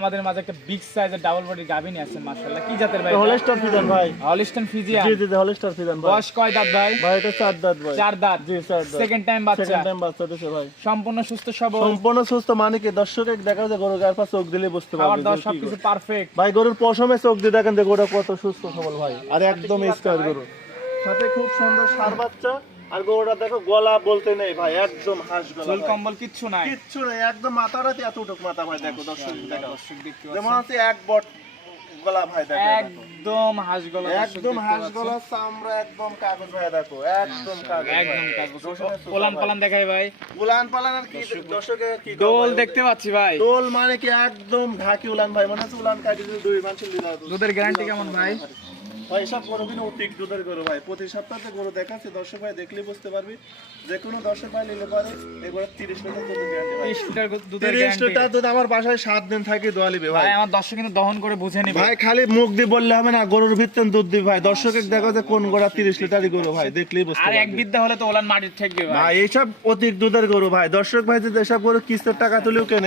আমাদের মাঝে একটা বিগ সাইজের ডাবল বডির গাভী নিয়ে আসছেন মাশাআল্লাহ। কি জাতের ভাই? হলস্টার ফিজিয়ান ভাই। Holstein Friesian. জি জি হলস্টার ফিজিয়ান ভাই। বয়স কয় দাঁত ভাই? ভাই এটা 4 দাঁত ভাই। 4 দাঁত। জি 4 দাঁত। সেকেন্ড টাইম বাচ্চা। সেকেন্ড টাইম বাচ্চা দিছে ভাই। সম্পূর্ণ সুস্থ সবল। সম্পূর্ণ সুস্থ, মানে কি দর্শকে দেখা যায় গরুর গায়ের পাশে চোখ দিলে বুঝতে খাবার পারবে দাবার যে কি সবকিছু গরু। পারফেক্ট। ভাই গরুর পশমে চোখ দিয়ে দেখেন যে গরুটা কত সুস্থ সবল ভাই, আর একদম স্কয়ার গরু, সাথে খুব সুন্দর ষাঁড় বাচ্চা। আর গরুটা দেখো গলা বলতে নেই ভাই, একদম হাঁস গলা, চুল কম্বল কিচ্ছু নাই। কিচ্ছু নেই, একদম মাথারাতে এতটুক মাথা ভাই। দেখো দর্শক দেখো, দর্শক দেখতে যেমন পাচ্ছেন হচ্ছে এক বট গলা ভাই। দেখো একদম হাঁস গলা। একদম হাঁস গলা, চামড়া একদম কাগজ ভাই। দেখো একদম কাগজ, একদম কাগজ। পোলান পালান দেখাই ভাই। উলান পালান আর কি দর্শকে কি দোল দেখতে পাচ্ছি ভাই। দোল মানে কি একদম ঢাকি উলান ভাই, মনে হচ্ছে উলান কাটি দিয়ে দুই মানুষ লিলা। দুধের গ্যারান্টি কেমন ভাই? ভাই সব গরু কিনা অতিক দুধের গরু ভাই। প্রতি সপ্তাহে গরু দেখাচ্ছে, দর্শক ভাই দেখলে বুঝতে পারবি। যে কোনো দর্শক ভাই নিলে পারে এগুলো 30 লিটার দুধের গ্যারান্টি ভাই। 30 লিটার দুধের 30 গ্যারান্টি। লিটার দুধ আমার বাসায় 7 দিন থাকে দোয়ালিবে ভাই। ভাই আমার দর্শক কিন্তু দহন করে বুঝে নিবে ভাই খালি মুখ দিয়ে বললে হবে না, গরুর ভিতরে দুধ দিবে ভাই। দর্শকের দেখো যে কোন গরু 30 লিটারই গরু ভাই, দেখলেই বুঝতে আর পারবে। এক বিদ্যা হলে তো ওলান মাটির ঠেকবে ভাই। ভাই এইসব অতিক দুধের গরু ভাই। দর্শক ভাই যদি এসব গরু কিস্তির টাকা তুলেও কেনে